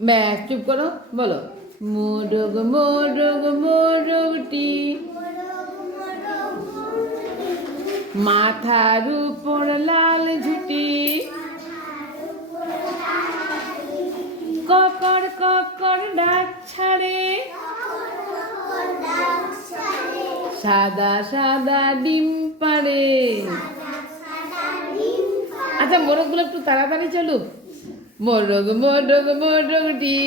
ব্যাস চুপ করো, বলো মোরগ মোরগ মোরগটি মাথার উপর লাল ঝুটি, ককর ককর ডাক ছাড়ে, সাদা সাদা ডিম পাড়ে। আচ্ছা মোরগগুলো একটু তাড়াতাড়ি চলুক। মোরগ মোরগ মোরগটি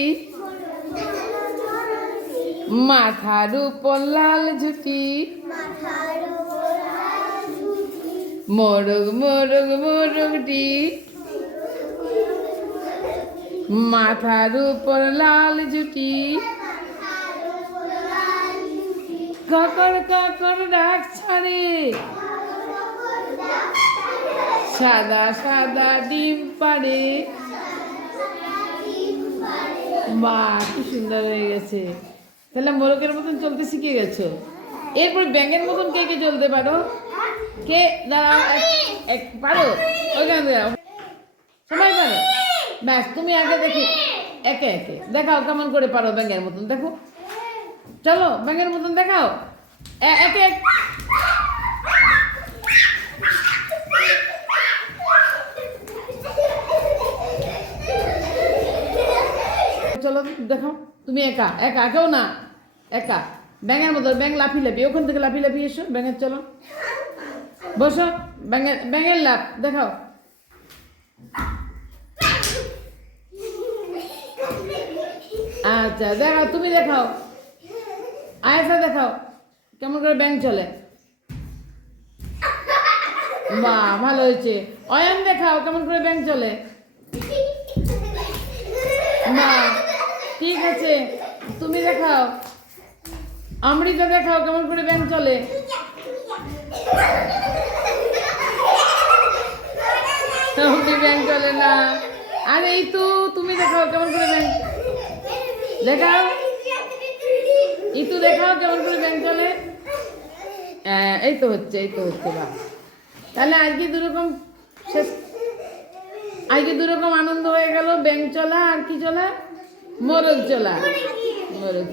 মাথার উপর লাল ঝুটি, মোরগ মোরগ মোরগটি মাথার উপর লাল ঝুটি, ককর ককর ডাক ছাড়ে, সাদা সাদা ডিম পাড়ে। বাহ কি সুন্দর হয়ে গেছে। তাহলে মোরগের মতন চলতে শিখে গেছো। এরপর ব্যাঙের মতন কে কে চলতে পারো? কে দাঁড়াও, পারো? ওইখানে দাঁড়াও, সবাই পারো? ব্যাস তুমি আগে দেখি, একে একে দেখাও কেমন করে পারো ব্যাঙের মতন। দেখো চলো ব্যাঙের মতন দেখাও, একে চলো দেখাও। তুমি একা একা, কেউ না, একা ব্যাঙের মতো। ব্যাঙ লাফি লাফি, ওখান থেকে লাফি লাফি এসো। ব্যাঙের চলো, বসো। ব্যাঙের লাফ দেখাও। আচ্ছা দেখাও, তুমি দেখাও। আয়েশা দেখাও কেমন করে ব্যাঙ চলে। বাহ ভালো হয়েছে। অয়ন দেখাও কেমন করে ব্যাঙ চলে। বাহ ঠিক আছে, তুমি দেখাও। অমৃতা দেখাও কেমন করে ব্যাঙ চলে। ব্যাঙ চলে না। আর এই তো তুমি দেখাও কেমন করে ব্যাঙ দেখাও। ইতু দেখাও কেমন করে ব্যাঙ চলে। এই তো হচ্ছে, এই তো হচ্ছে। বাহ তাহলে আজকে দুরকম শেষ, আজকে দুরকম আনন্দ হয়ে গেল। ব্যাঙ চলা আর কি চলা, মোরগ চলা। মোরগ।